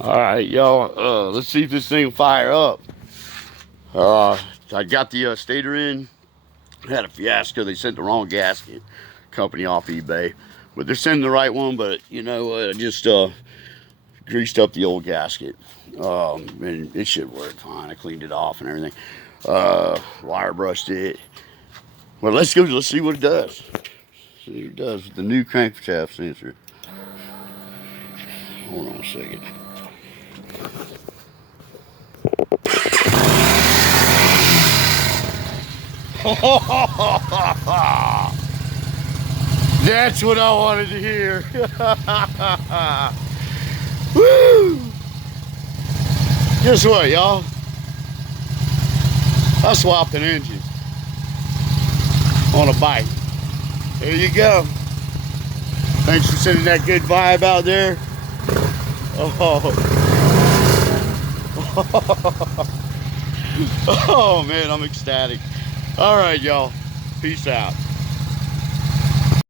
All right, y'all. Let's see if this thing will fire up. I got the stator in. Had a fiasco. They sent the wrong gasket. Company off eBay, but they're sending the right one. But you know what? I just greased up the old gasket, and it should work fine. I cleaned it off and everything. Wire brushed it. Well, let's go. Let's see what it does. See what it does with the new crankshaft sensor. Hold on a second. That's what I wanted to hear. Woo! Guess what, y'all? I swapped an engine on a bike. There you go. Thanks for sending that good vibe out there. Oh, oh man, I'm ecstatic. All right, y'all. Peace out.